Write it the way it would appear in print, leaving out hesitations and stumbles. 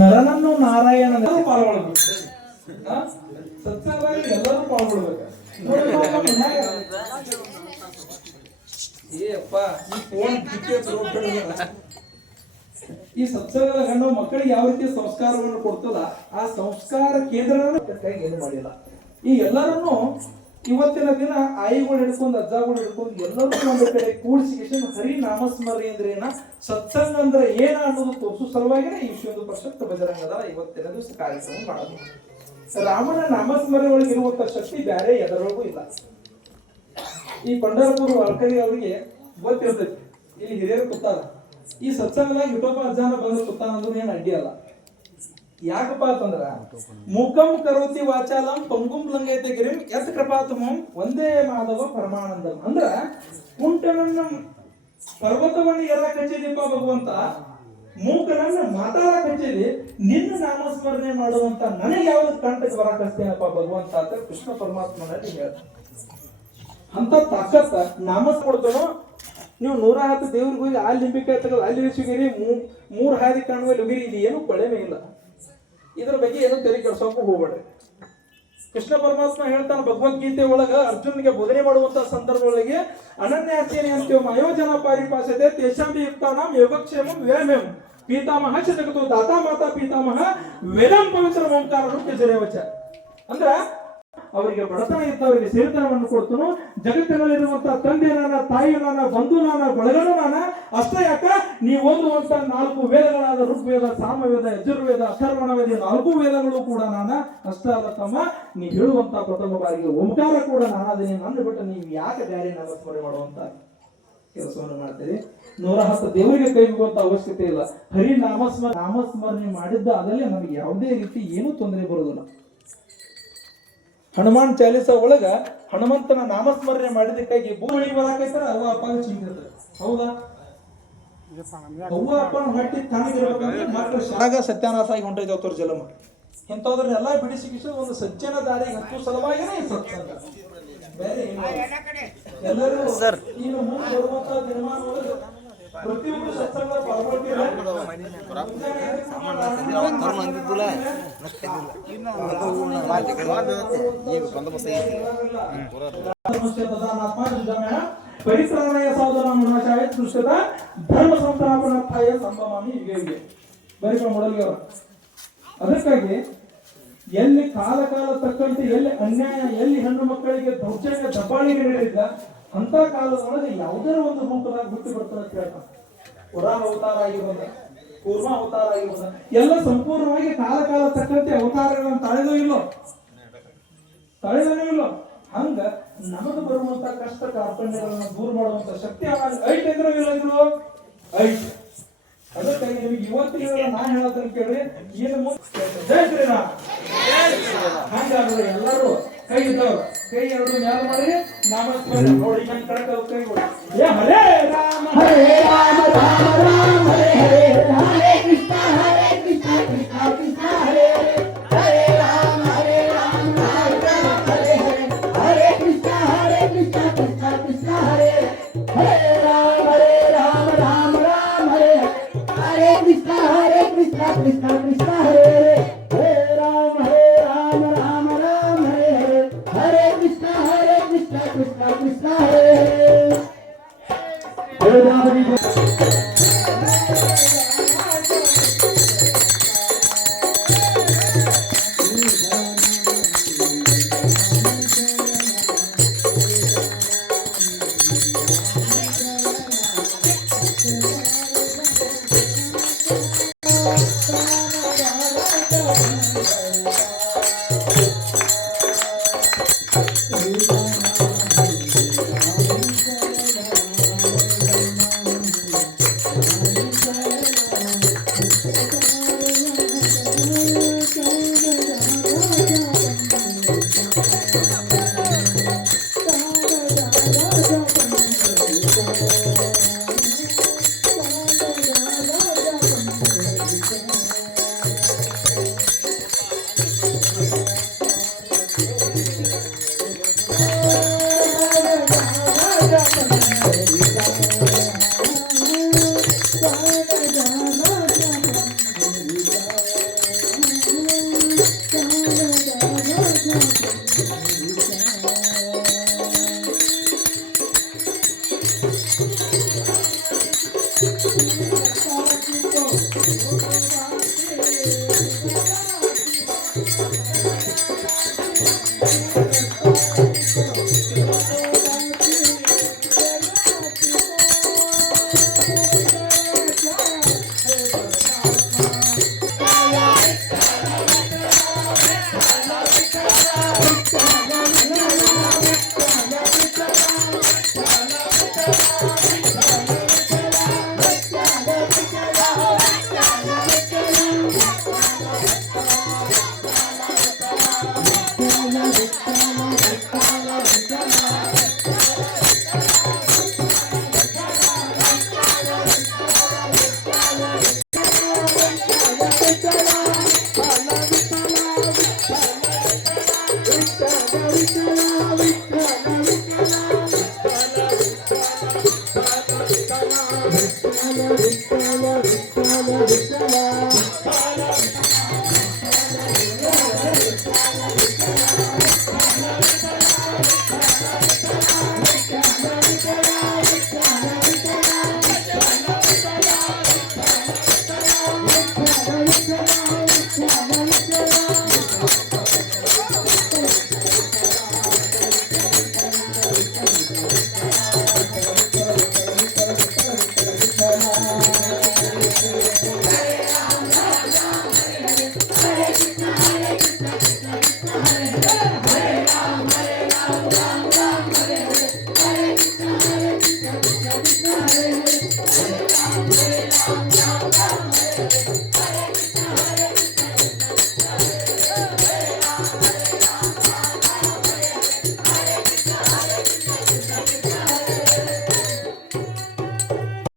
ನರನನ್ನು ನಾರಾಯಣ ಪಾಲ್ಗೊಳ್ಬೇಕು. ಸತ್ಸಂಗವಾಗಿ ಎಲ್ಲರೂ ಪಾಲ್ಗೊಳ್ಬೇಕು. ಏಪ್ಪ ಈ ಫೋನ್ ಈ ಸತ್ಸಂಗದ ಗಂಡು ಮಕ್ಕಳಿಗೆ ಯಾವ ರೀತಿ ಸಂಸ್ಕಾರವನ್ನು ಕೊಡ್ತಲ್ಲ ಆ ಸಂಸ್ಕಾರ ಕೇಂದ್ರ ಏನು ಮಾಡಿಲ್ಲ. ಈ ಎಲ್ಲರನ್ನು ಇವತ್ತಿನ ದಿನ ಆಯಿಗಳು ಹಿಡ್ಕೊಂಡು ಅಜ್ಜಗಳು ಹಿಡ್ಕೊಂಡು ಎಲ್ಲರೂ ಒಂದು ಕಡೆ ಕೂಡಿಸಿ ಹರಿ ನಾಮಸ್ಮರಣೆ ಅಂದ್ರೆ ಏನ, ಸತ್ಸಂಗ ಅಂದ್ರೆ ಏನ ಅನ್ನೋದು ತೋರಿಸೋ ಸಲುವಾಗಿನೇ ಈ ವಿಶ್ವ ಪರಿಷತ್ ಬಜರಂಗದ ಇವತ್ತಿನ ದಿವಸ ಕಾರ್ಯಕ್ರಮ ಮಾಡೋದು. ರಾಮನ ನಾಮಸ್ಮರಣೆ ಒಳಗೆ ಇರುವಂತ ಶಕ್ತಿ ಬೇರೆ ಎದರೊಳಗೂ ಇಲ್ಲ. ಈ ಪಂಢರಪುರ ಅಲ್ಕರಿ ಅವರಿಗೆ ಗೊತ್ತಿರ್ತೈತಿ, ಇಲ್ಲಿ ಹಿರಿಯರು ಕೂತಾರ. ಈ ಸತ್ಸಂಗದಾಗ ಯುಟೋಪ ಅಜ್ಜಾನ ಬಂದು ಕೂತಾನ ಅಂದ್ರೆ ಏನ್ ಅಡ್ಡಿ ಅಲ್ಲ. ಯಾಕಪ್ಪ ಅಂತಂದ್ರ ಮುಖಂ ಕರೋತಿ ವಾಚಾಲಂ ಪಂಗುಂ ಲಂಗೈತೆ ಗಿರಿಂ ಯತ್ ಕೃಪಾತಮಂ ಒಂದೇ ಮಾಧವ ಪರಮಾನಂದಂ. ಅಂದ್ರ ಕುಂಟನನ್ನ ಪರ್ವತವನ್ನು ಏರಕ್ ಹಚ್ಚಿದೀಪ ಭಗವಂತ, ಮೂಕನನ್ನ ಮಾತಾಡಕ್ ಹಚ್ಚಿದಿ, ನಿನ್ನ ನಾಮಸ್ಮರಣೆ ಮಾಡುವಂತ ನನಗೆ ಯಾವ್ದು ಕಂಟಕ ಬರಕ್ ಹಚ್ತೇನಪ್ಪ ಭಗವಂತ ಅಂತ ಕೃಷ್ಣ ಪರಮಾತ್ಮನಲ್ಲಿ ಹೇಳ್ತ. ಅಂತ ತಾಕತ್ತ ನಾಮಸ್ ಕೊಡ್ತಾನೋ. ನೀವು 110 ದೇವ್ರಿಗೆ ಹೋಗಿ ಅಲ್ಲಿ ನಿಂಬಿಕಾಯಿ ತಗೋ ಅಲ್ಲಿ ಇಳಿಸಿಗಿರಿ, 3 ಹಾದಿ ಕಾಣುವಲ್ಲಿ ಹೋಗಿರಿ, ಇದು ಏನು ಕೊಳೆನೇ ಇಲ್ಲ. ಇದ್ರ ಬಗ್ಗೆ ಏನು ತೆರೆ ಕೆಡ್ಸೋಕು ಹೋಗ್ಬೇಡ್ರಿ. ಕೃಷ್ಣ ಪರಮಾತ್ಮ ಹೇಳ್ತಾನೆ ಭಗವದ್ಗೀತೆ ಒಳಗ ಅರ್ಜುನ್ಗೆ ಬೋಧನೆ ಮಾಡುವಂತ ಸಂದರ್ಭ ಒಳಗೆ ಅನನ್ಯಾಸೇನೆ ಅಂತ್ಯಂ ಅಯೋಜನ ಪಾರಿಪಾಸತೆ ತೇಷಾಂಬಿ ಯುಕ್ತಾನಾಂ ಯೋಗಕ್ಷೇಮಂ ವ್ಯಾಯಾಮಂ ಪೀತಾಮಹ ಜಗತ್ತು ದಾತಾ ಮಾತಾ ಪೀತಾಮಹ ವೇದಂ ಪವಿತ್ರ ಓಂಕಾರ ರೂಪ ಜರೇವಚ. ಅಂದ್ರ ಅವರಿಗೆ ಬಡತನ ಇದ್ದವರಿಗೆ ಸಿರಿತನವನ್ನು ಕೊಡ್ತನು. ಜಗತ್ತಿನಲ್ಲಿರುವಂತಹ ತಂದೆ ನಾನ, ತಾಯಿ ನಾನ, ಬಂಧು ನಾನ, ಬಳಗನು ನಾನ. ಅಷ್ಟೇ ಯಾಕ ನೀವು ಓದುವಂತ 4 ವೇದಗಳಾದ ಋಗ್ವೇದ, ಸಾಮವೇದ, ಯಜುರ್ವೇದ, ಅಥರ್ವಣ ವೇದ 4 ವೇದಗಳು ಕೂಡ ನಾನ. ಅಷ್ಟೇ ಅಲ್ಲ ತಮ್ಮ, ನೀವು ಹೇಳುವಂತ ಪ್ರಥಮ ಬಾರಿಗೆ ಓಂಕಾರ ಕೂಡ ನಾನಾದೇನೆ. ನನ್ನ ಬಿಟ್ಟು ನೀವು ಯಾಕೆ ಬೇರೆ ನಾಮಸ್ಮರಣೆ ಮಾಡುವಂತ ಕೆಲಸವನ್ನು ಮಾಡ್ತೀರಿ? 110 ದೇವರಿಗೆ ಕೈ ಮುಗುವಂತ ಅವಶ್ಯಕತೆ ಇಲ್ಲ. ಹರಿ ನಾಮಸ್ಮರಣೆ ಮಾಡಿದ್ದ ಅದಲ್ಲೇ ನಮಗೆ ಯಾವುದೇ ರೀತಿ ಏನೂ ತೊಂದರೆ ಬರುವುದಿಲ್ಲ. ಹನುಮಾನ್ ಚಾಲಿಸ ಒಳಗ ಹನುಮಂತನ ನಾಮಸ್ಮರಣೆ ಮಾಡಿದಕ್ಕಾಗಿ ಭೂಮಿ ಬರಾಕೈತಾರ ಅವ್ವ ಅಪ್ಪ ಚಿಂತಿರ್ತಾರೆ. ಹೌದಾ? ಅವ್ವ ಅಪ್ಪನ ಹೊಟ್ಟಿ ತಣ್ಣಗಿರ್ಬೇಕಂದ್ರೆ ಮಕ್ಕಳು ಶಾಗ ಸತ್ಯಾನಾಶ ಆಗಿ ಹೊಂಟೈತೆ ಅವ್ರ ಜಲಮ. ಇಂಥವ್ರನ್ನೆಲ್ಲ ಬಿಡಿಸಿಕಿಸಿ ಒಂದು ಸಜ್ಜನ ದಾರಿಗೆ ಹತ್ತು ಸಲುವಾಗಿನೇ ಸತ್ಸಂಗ. ಬೇರೆ ಎಲ್ಲರೂ ಈಗ ಮುಂದೆ ಬರುವಂತ ದಿನಮಾನ ಒಳಗೆ ಪ್ರತಿಯೊಬ್ಬರು ಸತ್ಸಂಗ ಪಾಲ್ಗೊಳ್ತೀರ. ಪರಿತ್ರಾಣಾಯ ಸಾಧುನಾಂ ವಿನಾಶಾಯ ದುಷ್ಟತ ಧರ್ಮ ಸಂಸ್ಥಾಪನಾರ್ಥಾಯ ಸಂಭವಾಮಿ ಯುಗೆ ಯುಗೆ ಬರಿಕ ಮೊದಲಿಗೆ. ಅದಕ್ಕಾಗಿ ಎಲ್ಲಿ ಕಾಲ ತಕ್ಕಂತೆ ಎಲ್ಲಿ ಅನ್ಯಾಯ, ಎಲ್ಲಿ ಹೆಣ್ಣು ಮಕ್ಕಳಿಗೆ ದೌರ್ಜನ್ಯ ದಬ್ಬಾಳಿಕೆ ನಡೆದಿದ್ದ ಅಂತ ಕಾಲದೊಳಗೆ ಯಾವುದೇ ಒಂದು ರೂಪದಾಗ ಬಿಟ್ಟು ಬರ್ತಾರೆ ಅಂತ ಹೇಳ್ತಾರೆ. ವರಾಹ ಅವತಾರ ಆಗಿರೋದ, ಕೂರ್ಮ ಅವತಾರ ಆಗಿರೋದ ಎಲ್ಲ ಸಂಪೂರ್ಣವಾಗಿ ಕಾಲ ತಕ್ಕಂತೆ ಅವತಾರಗಳನ್ನು ತಾಳಿದೋ ಇಲ್ಲೋ. ಹಂಗ ನಮಗೆ ಬರುವಂತ ಕಷ್ಟ ಕಾರ್ಪಣ್ಯಗಳನ್ನ ದೂರ ಮಾಡುವಂತ ಶಕ್ತಿ ಐಟ್ ಇದ್ರು ಇಲ್ಲದ್ರು ಐಟ್. ಅದಕ್ಕಾಗಿ ನಿಮಗೆ ಇವತ್ತಿನ ನಾನು ಹೇಳೋದನ್ನ ಕೇಳಿ, ಏನು ಜೈ ಶ್ರೀರಾಮ್. ಹಂಗಾದ್ರೆ ಎಲ್ಲರೂ ಕೈ ಇದ್ದವ್ರು ಕೈ ಎರಡು ಮ್ಯಾಲ ಮಾಡಿ ನಾಮಸ್ಮರಣೆ ನೋಡಿ ಕಡಕ ಕೈ ಹರೇ ರಾಮ ಹರೇ ರಾಮ ರಾಮ ರಾಮ ಹರೇ ಹರೇ ಹರೇ ಕೃಷ್ಣ ಕೃಷ್ಣ ಕೃಷ್ಣ ಹರೇ ಹರೇ ರಾಮ ರಾಮ ಹರೇ ಹರೇ ಹರೇ ಕೃಷ್ಣ ಕೃಷ್ಣ ಕೃಷ್ಣ ಹರೇ ಹರೇ ರಾಮ ರಾಮ ರಾಮ ಹರೇ ಹರೇ ಕೃಷ್ಣ ಕೃಷ್ಣ ಕೃಷ್ಣ ಹರೇ ಹರೇ ರಾಮ ರಾಮ ರಾಮ ಹರೇ ಹರೇ ಕೃಷ್ಣ ಕೃಷ್ಣ ಕೃಷ್ಣ ಹರೇ विठ्ठला